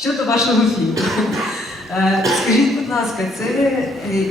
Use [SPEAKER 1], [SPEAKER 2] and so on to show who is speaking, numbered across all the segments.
[SPEAKER 1] щодо вашого фільму. Е, Скажіть, будь ласка, це е,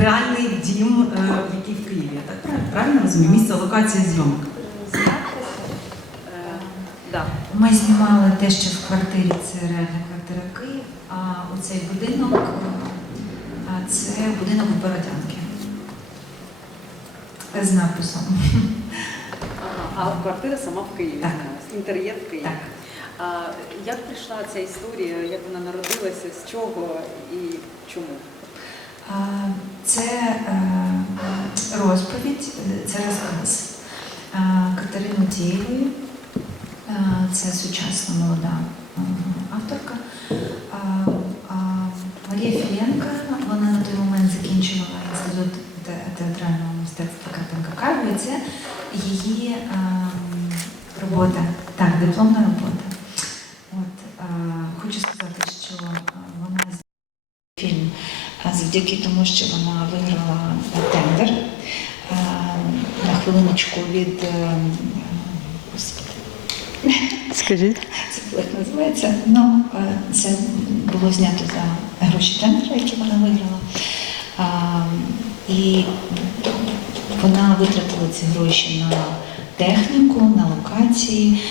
[SPEAKER 1] реальний дім, е, який в Києві, я так правильно- розумію? Місце локація зйомок.
[SPEAKER 2] Ми знімали те, що в квартирі, це реальна квартира Київ, а оцей будинок це будинок у Бородянки. З написом.
[SPEAKER 3] А квартира сама в Києві.
[SPEAKER 2] Так.
[SPEAKER 3] Інтер'єр в Києві.
[SPEAKER 2] Так.
[SPEAKER 3] А як прийшла ця історія, як вона народилася, з чого і чому?
[SPEAKER 2] Це е, розповідь, е, це розказ е, Катерини Дієвої. Це сучасна молода авторка. Марія Філенка, вона на той момент закінчувала інститут театрального мистецтва Карпенка Карва, це її е, робота, так, дипломна робота. От, е, хочу сказати, що е, вона фільм а завдяки тому, що вона виграла тендер е, на хвилиночку від е, господи,
[SPEAKER 3] Скажіть.
[SPEAKER 2] це як називається. Ну, е, це було знято за гроші тендера, які вона виграла. І вона витратила ці гроші на техніку, на локації.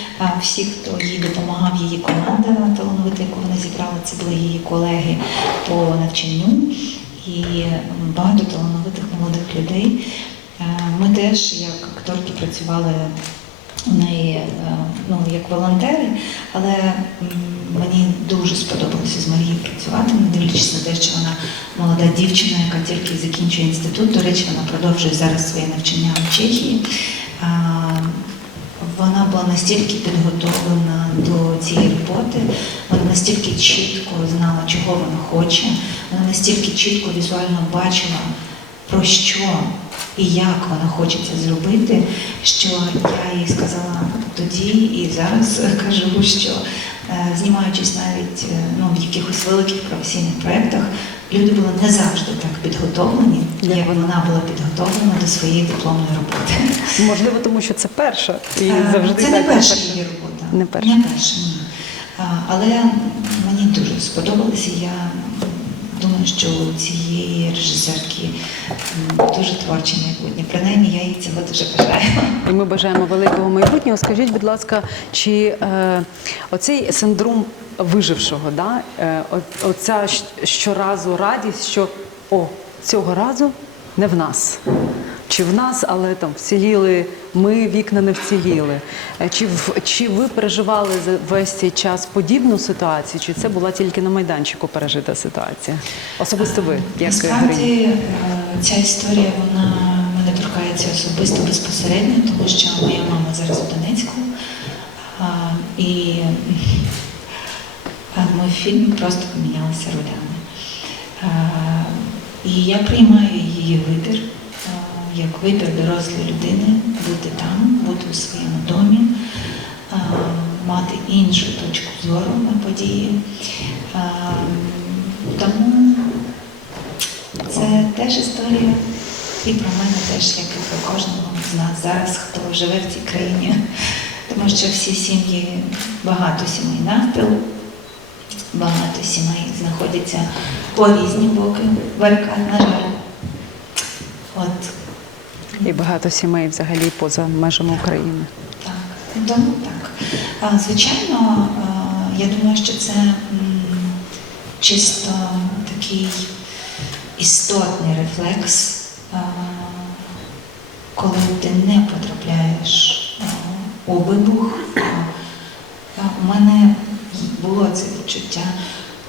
[SPEAKER 2] Всі, хто їй допомагав, її команда талановита, яку вона зібрала, це були її колеги по навчанню і багато талановитих молодих людей. Е, Ми теж, як акторки, працювали у неї е, ну, як волонтери, але мені дуже сподобалося з Марією працювати, не дивлячись на те, що вона молода дівчина, яка тільки закінчує інститут. До речі, вона продовжує зараз своє навчання в Чехії. Вона була настільки підготовлена до цієї роботи, вона настільки чітко знала, чого вона хоче, вона настільки чітко візуально бачила, про що і як вона хоче це зробити, що я їй сказала тоді і зараз кажу, що е, знімаючись навіть е, ну, в якихось великих професійних проєктах, люди були не завжди так підготовлені,
[SPEAKER 3] Як вона?
[SPEAKER 2] була підготовлена до своєї дипломної роботи.
[SPEAKER 3] Можливо, тому що це перша. І
[SPEAKER 2] Е,
[SPEAKER 3] завжди
[SPEAKER 2] Це не перша її робота.
[SPEAKER 3] Не перша.
[SPEAKER 2] Не перша, ні. Але мені дуже сподобалося. Я думаю, що у цієї режисерки дуже творче майбутнє. Принаймні, я їй цього дуже бажаю.
[SPEAKER 3] Ми бажаємо великого майбутнього. Скажіть, будь ласка, чи е, оцей синдром вижившого, да? е, оця щоразу радість, що о, цього разу не в нас. Чи в нас, але там вціліли ми, вікна не вціліли. Е, Чи, чи ви переживали за весь цей час подібну ситуацію, чи це була тільки на майданчику пережита ситуація? Особисто ви, як
[SPEAKER 2] Насправді е, ця історія вона мене торкається особисто безпосередньо, тому що моя мама зараз у Донецьку. І а, ми в фільмі просто помінялися ролями. І я приймаю її вибір, як вибір дорослої людини бути там, бути у своєму домі, мати іншу точку зору на події. Тому це теж історія і про мене теж, як і про кожного з нас зараз, хто живе в цій країні. Тому що всі сім'ї, багато сімей навпіл, багато сімей знаходяться по різні боки барикад, на жаль.
[SPEAKER 3] І багато сімей взагалі поза межами України.
[SPEAKER 2] так. Тому так. Звичайно, я думаю, що це чисто такий істотний рефлекс, коли ти не потрапляєш у вибух. У мене було це відчуття.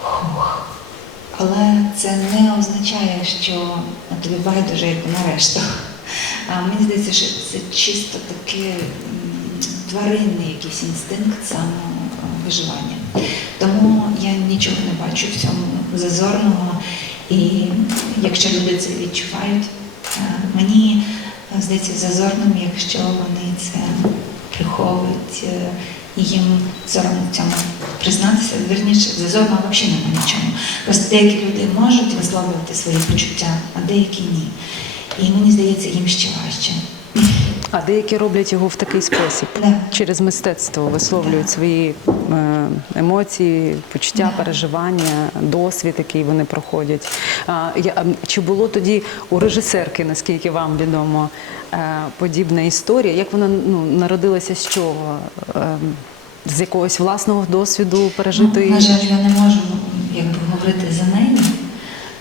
[SPEAKER 2] Хух. Але це не означає, що тобі байдуже як на решту. А мені здається, що це чисто таке тваринний якийсь інстинкт самовиживання. Тому я нічого не бачу в цьому зазорного. І якщо люди це відчувають, е, мені е, здається зазорним, якщо вони це приховують. е, і їм соромно в цьому признатися, вірніше, зазорно взагалі немає нічому. Просто деякі люди можуть висловлювати свої почуття, а деякі ні. І мені здається, їм ще важче.
[SPEAKER 3] А деякі роблять його в такий спосіб.
[SPEAKER 2] Да.
[SPEAKER 3] Через мистецтво висловлюють свої е, емоції, почуття, переживання, досвід, який вони проходять. А, я, чи було тоді у режисерки, наскільки вам відомо, е, подібна історія? Як вона ну, народилася з чого? Е, з якогось власного досвіду пережитої?
[SPEAKER 2] Ну, на жаль, я не можу якби, говорити за неї.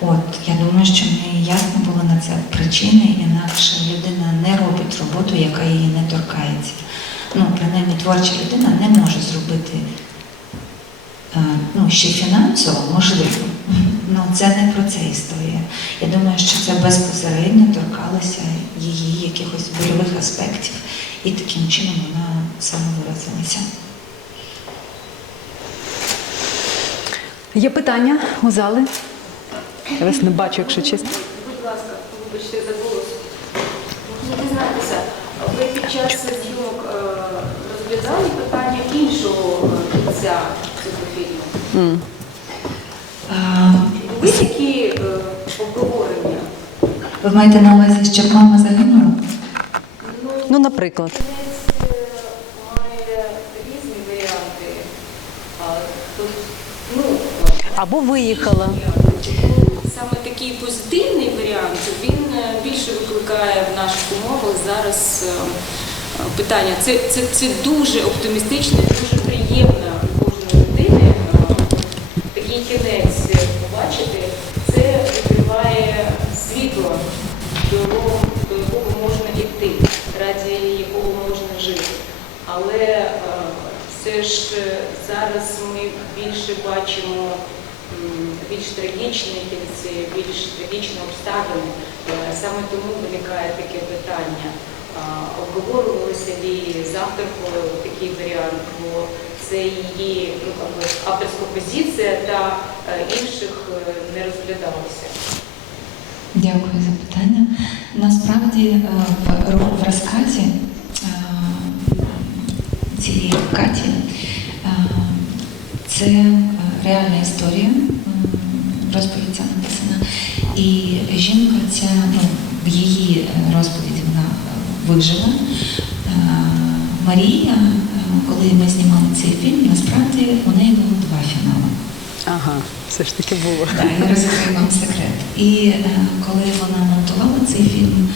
[SPEAKER 2] От, я думаю, що в ясно було на це причини, інакше людина не робить роботу, яка її не торкається. Ну, принаймні, творча людина не може зробити е, ну, ще фінансово, можливо. Ну, це не про це історія. Я думаю, що це безпосередньо торкалося її якихось больових аспектів, і таким чином вона самовиразилася.
[SPEAKER 3] Є питання у зали? Я вас не бачу, якщо чесно.
[SPEAKER 4] Будь ласка, вибачте за голос. Можна дізнатися, ви під час зйомок е, розглядали питання іншого е, кінця цього фільму?
[SPEAKER 2] А,
[SPEAKER 4] Були такі е, обговорення?
[SPEAKER 2] Ви маєте на увазі, щоб мама загинула?
[SPEAKER 3] Ну, наприклад.
[SPEAKER 4] Кінець е, має різні варіанти. А, тут, ну,
[SPEAKER 3] Або виїхала.
[SPEAKER 4] Саме такий позитивний варіант, він е, більше викликає в наших умовах зараз е, питання. Це, це, це дуже оптимістично, дуже приємно у кожної людини е, такий кінець побачити. Це відкриває світло, до якого, до якого можна йти, раді якого можна жити. Але все ж зараз ми більше бачимо більш трагічні кінці, більш трагічні обставини. Е, Саме тому виникає таке питання. А, Обговорювалося ли з такий варіант, бо це її ну, авторська позиція та е, інших е, не розглядалося.
[SPEAKER 2] Дякую за питання. Насправді в, ро- в розказі цієї Каті це е, реальна історія, розповідь ця написана. І жінка ця ну, в її е, розповіді вона е, вижила. Марія, коли ми знімали цей фільм, насправді у неї було два фінали.
[SPEAKER 3] Ага, все ж таки було.
[SPEAKER 2] Так, я розкрию вам секрет. І коли вона монтувала цей фільм,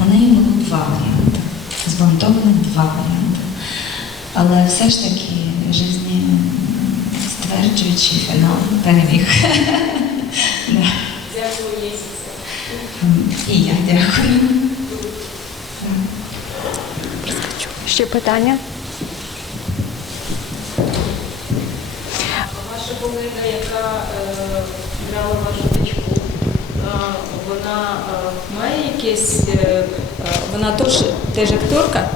[SPEAKER 2] у неї було два варіанти. Змонтовані два варіанти. Але все ж таки жизні стверджуючий фінал переміг.
[SPEAKER 4] Дякую,
[SPEAKER 2] І я дякую.
[SPEAKER 3] Ще питання?
[SPEAKER 4] Ваша колега, яка е, грала вашу дочку, е, вона е, має якесь, вона теж, теж акторка?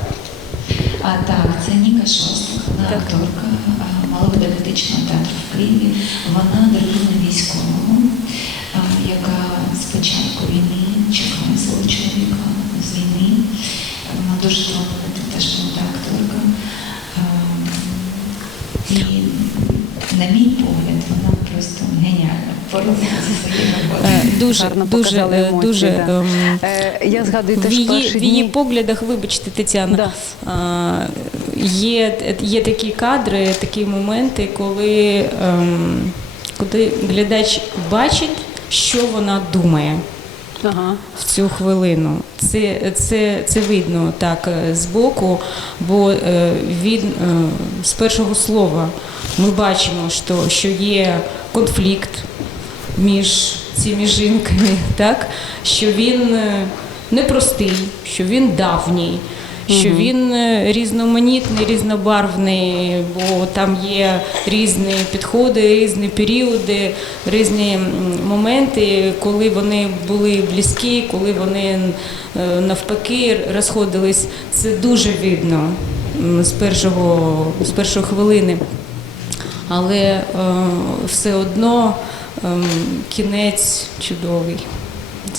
[SPEAKER 2] А так, це Ніка Шостак, вона акторка а, малопедагогічного театру в Києві. Вона дружина військового, а, яка з початку війни чекає свого чоловіка з війни. Вона дуже талановита теж молода акторка. І, на мій погляд, вона просто геніальна.
[SPEAKER 4] Е, Дуже, дуже, е,
[SPEAKER 3] емоції,
[SPEAKER 4] дуже
[SPEAKER 3] да.
[SPEAKER 4] ем,
[SPEAKER 3] Е, я згадую
[SPEAKER 4] в її, в її поглядах, вибачте, Тетяна,
[SPEAKER 3] Да.
[SPEAKER 4] Є, є такі кадри, такі моменти, коли, ем, коли глядач бачить, що вона думає.
[SPEAKER 3] Ага.
[SPEAKER 4] в цю хвилину. Це, це, це видно так е, збоку, бо е, від, е, з першого слова ми бачимо, що, що є конфлікт між цими жінками, так? що він е, непростий, що він давній. Що він е, різноманітний, різнобарвний, бо там є різні підходи, різні періоди, різні моменти, коли вони були близькі, коли вони е, навпаки розходились. Це дуже видно з першого з першої хвилини. Але е, все одно ем, кінець чудовий.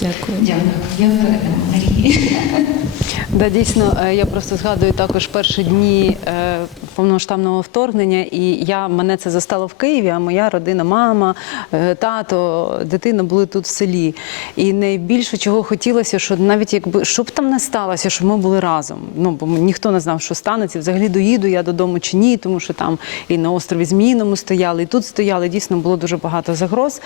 [SPEAKER 4] Дякую.
[SPEAKER 2] Дякую. Я Марії.
[SPEAKER 3] Да, дійсно, е, я просто згадую також перші дні е, повномасштабного вторгнення, і я мене це застало в Києві. А моя родина, мама, е, тато, дитина були тут в селі. І найбільше чого хотілося, що навіть якби що б там не сталося, щоб ми були разом. Ну бо ніхто не знав, що станеться. Взагалі доїду я додому чи ні, тому що там і на острові Зміїному стояли, і тут стояли. Дійсно було дуже багато загроз.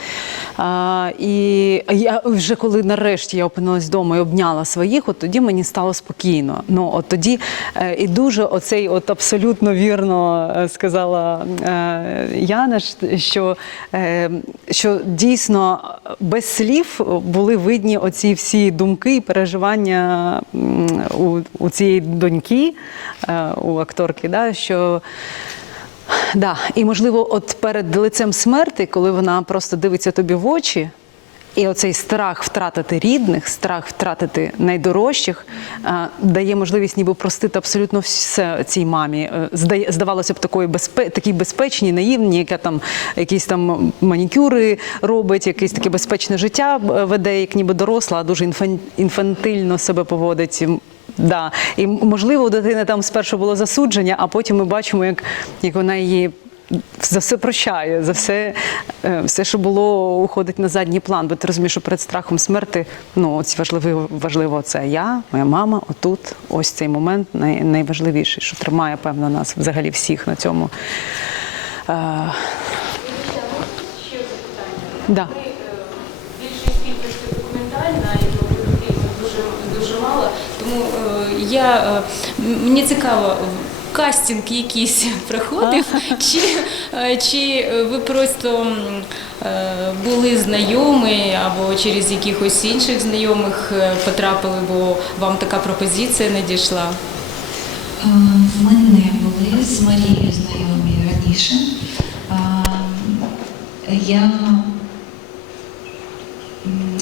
[SPEAKER 3] А, і я вже коли нарешті я опинилась вдома і обняла своїх, от тоді мені стало спокійно. Ну от тоді е, і дуже оцей, от абсолютно вірно е, сказала е, Яна, що, е, що дійсно без слів були видні оці всі думки і переживання у, у цієї доньки, у акторки, да, що. Да, і можливо, от перед лицем смерти, коли вона просто дивиться тобі в очі, і оцей страх втратити рідних, страх втратити найдорожчих, е, дає можливість ніби простити абсолютно все цій мамі. Е, Здавалося б, такої безпе, такій безпечній, наївній, яка там якісь там манікюри робить, якесь таке безпечне життя е, веде, як ніби доросла, а дуже інфан- інфантильно себе поводить. Да. І можливо, у дитини там спершу було засудження, а потім ми бачимо, як, як вона її. За все прощає, за все, е, все, що було, уходить на задній план. Бо ти розумієш, що перед страхом смерти ну ось важливо, важливо це я, моя мама, отут, ось цей момент най, найважливіший, що тримає, певно, нас взагалі всіх на цьому.
[SPEAKER 4] Ще запитання.
[SPEAKER 3] да.
[SPEAKER 4] Кількості документальна, і дуже, мало. Тому е, я, е, мені цікаво, кастинг якийсь проходив, чи, е, чи ви просто е, були знайомі або через якихось інших знайомих е, потрапили, бо вам така пропозиція надійшла?
[SPEAKER 2] Ми не були з Марією знайомі раніше. Я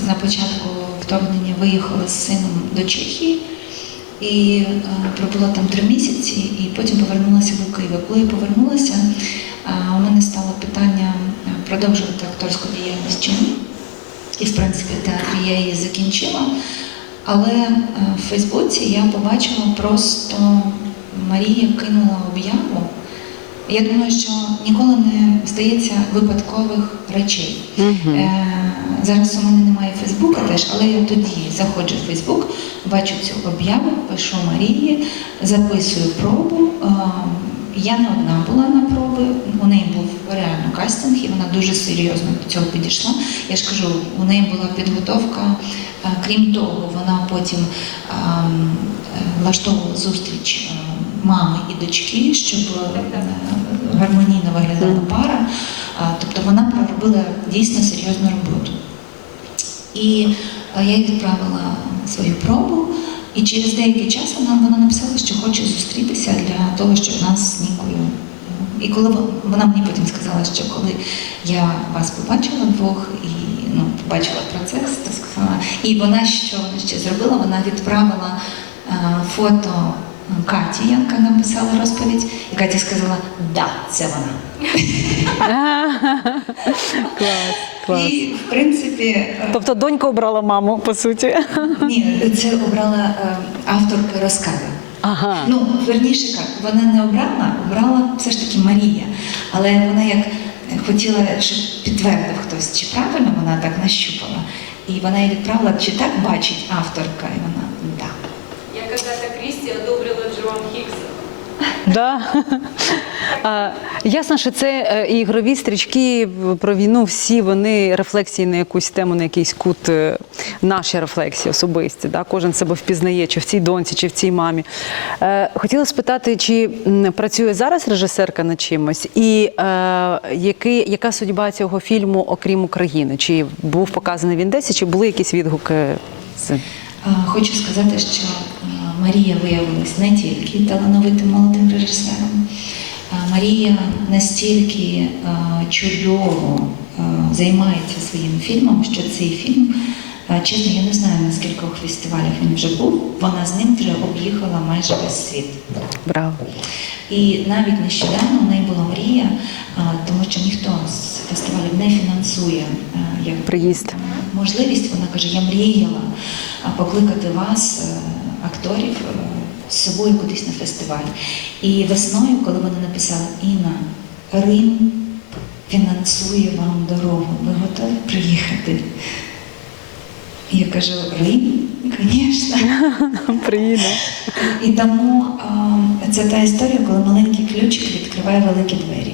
[SPEAKER 2] на початку вторгнення виїхала з сином до Чехії і е, пробула там три місяці, і потім повернулася до Києва. Коли я повернулася, е, у мене стало питання е, продовжувати акторську діяльність чи ні. І, в принципі, в театрі я її закінчила. Але в Фейсбуці я побачила просто Марія кинула об'яву. Я думаю, що ніколи не стається випадкових речей.
[SPEAKER 3] Мгм.
[SPEAKER 2] Е, зараз у мене немає Фейсбука теж, але я тоді заходжу в Фейсбук, бачу цю об'яву, пишу Марії, записую пробу. Е, я не одна була на проби, у неї був реально кастинг, і вона дуже серйозно до цього підійшла. Я ж кажу, у неї була підготовка. Е, Крім того, вона потім ем, влаштовувала зустріч е, мами і дочки, щоб гармонійно виглядала пара. Тобто вона проробила дійсно серйозну роботу. І е, я їй відправила свою пробу, і через деякий час вона, вона написала, що хоче зустрітися для того, щоб нас з Нікою. І коли вона мені потім сказала, що коли я вас побачила двох і ну, побачила процес, то сказала, і вона що ще зробила, вона відправила е, фото Каті, яка написала розповідь, і Катя сказала, да, це вона.
[SPEAKER 3] Клас, клас.
[SPEAKER 2] І в принципі, е,
[SPEAKER 3] Тобто донька обрала маму, по суті.
[SPEAKER 2] ні, це обрала е, авторка розказу.
[SPEAKER 3] Ага.
[SPEAKER 2] Ну, верніше як, вона не обрала, обрала все ж таки Марія. Але вона як хотіла, щоб підтвердив хтось, чи правильно вона так нащупала. І вона їй відправила, чи так бачить авторка, і вона так.
[SPEAKER 4] Як Агата Крісті одобрила Джоан Хікса.
[SPEAKER 3] Да. Ясно, що це е, ігрові стрічки про війну, всі вони рефлексії на якусь тему, на якийсь кут, е, наші рефлексії особисті. Да? Кожен себе впізнає, чи в цій доньці, чи в цій мамі. Е, хотіла спитати, чи працює зараз режисерка над чимось, і е, який, яка судьба цього фільму, окрім України? Чи був показаний він десь, чи були якісь відгуки?
[SPEAKER 2] Хочу сказати, що Марія виявилась не тільки талановитим молодим режисером. Марія настільки чудово займається своїм фільмом, що цей фільм, чесно, я не знаю, на скількох фестивалях він вже був. Вона з ним вже об'їхала майже весь світ.
[SPEAKER 3] Браво.
[SPEAKER 2] І навіть нещодавно в неї була мрія, тому що ніхто з фестивалів не фінансує як
[SPEAKER 3] Приїзд.
[SPEAKER 2] можливість. Вона каже: я мріяла покликати вас, е, акторів, е, з собою кудись на фестиваль. І весною, коли вони написали Інна, Рим фінансує вам дорогу, ви готові приїхати? І я кажу, Рим? Звісно.
[SPEAKER 3] Приїде.
[SPEAKER 2] І тому а, це та історія, коли маленький ключик відкриває великі двері.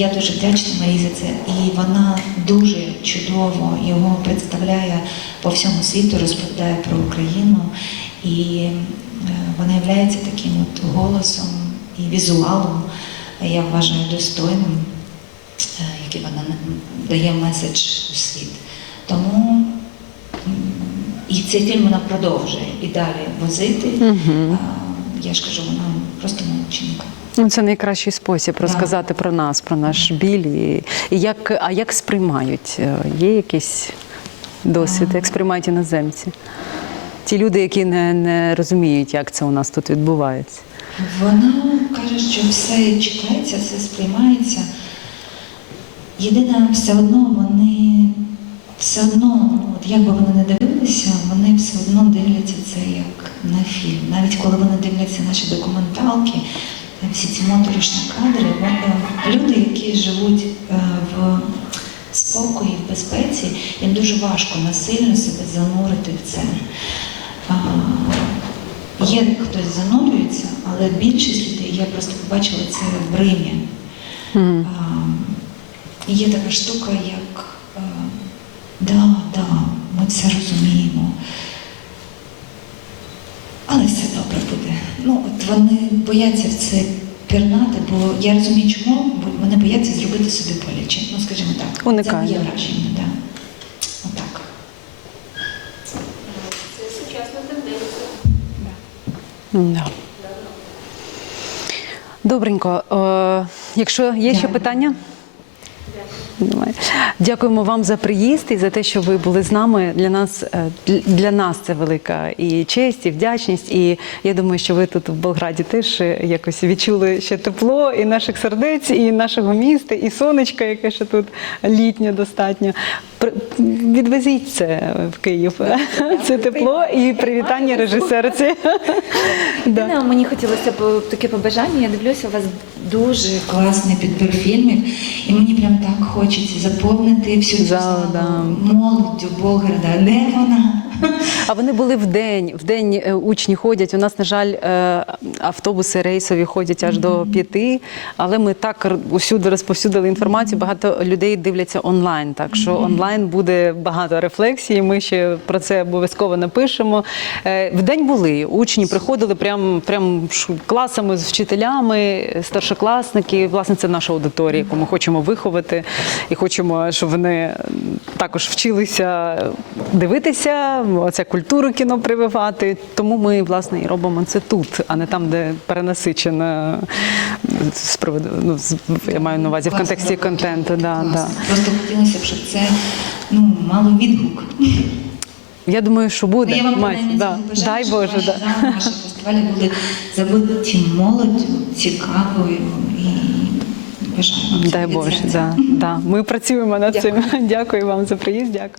[SPEAKER 2] Я дуже вдячна Марії за це. І вона дуже чудово його представляє по всьому світу, розповідає про Україну. І е, вона є таким от голосом і візуалом, я вважаю, достойним, е, який вона дає меседж у світ. Тому і цей фільм вона продовжує і далі возити. А, Я ж кажу, вона просто молодчинка.
[SPEAKER 3] Ну, це найкращий спосіб розказати про нас, про наш біль. І, як, а як сприймають? Е, Є якийсь досвід, як сприймають іноземці? Ті люди, які не, не розуміють, як це у нас тут відбувається.
[SPEAKER 2] Вона каже, що все читається, все сприймається. Єдине, все одно вони все одно, от як би вони не дивилися, вони все одно дивляться це як на фільм. Навіть коли вони дивляться наші документалки, всі ці моторошні кадри, вони- люди, які живуть е, в спокої, в безпеці, їм дуже важко насильно себе занурити в це. Є хтось занурюється, але більшість людей, я просто побачила це в Римі. А, Є така штука, як е, да, да, ми це розуміємо. Але все добре. Ну, от вони бояться в це пірнати, бо я розумію, чому, бо вони бояться зробити собі боляче. Ну, скажімо так.
[SPEAKER 3] Уникають.
[SPEAKER 2] Це моє враження, так. Да. Отак.
[SPEAKER 4] Це сучасна тенденція.
[SPEAKER 3] Да. Добренько. Е, якщо є ще питання? Немає. Дякуємо вам за приїзд і за те, що ви були з нами. Для нас е, для нас це велика і честь, і вдячність. І я думаю, що ви тут в Болграді теж е, якось відчули ще тепло і наших сердець, і нашого міста, і сонечка, яке ще тут літнє достатньо. Відвезіть це в Київ. Це тепло і привітання режисерці. Да.
[SPEAKER 5] Мені хотілося б таке побажання. Я дивлюся, у вас дуже
[SPEAKER 2] Класний підбір фільмів, і мені прям так хочеться заповнити всю цю
[SPEAKER 3] да.
[SPEAKER 2] молоддю Болграда. Де вона?
[SPEAKER 3] А вони були в день. В день е, учні ходять. У нас, на жаль, е, автобуси рейсові ходять аж до п'яти. Але ми так усюди розповсюдили інформацію. Багато людей дивляться онлайн. Так що онлайн буде багато рефлексій. Ми ще про це обов'язково напишемо. Е, В день були учні, приходили прям, прям класами з вчителями, старшокласники. Власне, це наша аудиторія, яку ми хочемо виховати і хочемо, щоб вони також вчилися дивитися, оце культуру кіно прививати. Тому ми власне і робимо це тут, а не там, де перенасичено з приводу. Ну я маю на увазі в контексті контенту. Да, да.
[SPEAKER 2] Просто хотілося б, щоб це ну, мало відгук.
[SPEAKER 3] Я думаю, що буде.
[SPEAKER 2] Я вам
[SPEAKER 3] Мать, да.
[SPEAKER 2] бажаю,
[SPEAKER 3] Дай
[SPEAKER 2] щоб
[SPEAKER 3] Боже,
[SPEAKER 2] ваші,
[SPEAKER 3] да.
[SPEAKER 2] ваші фестивалі були забиті молоддю, цікавою і бажаю вам
[SPEAKER 3] Дай Боже, да, да. Ми працюємо над
[SPEAKER 2] Дякую.
[SPEAKER 3] цим. Дякую вам за приїзд. Дякую.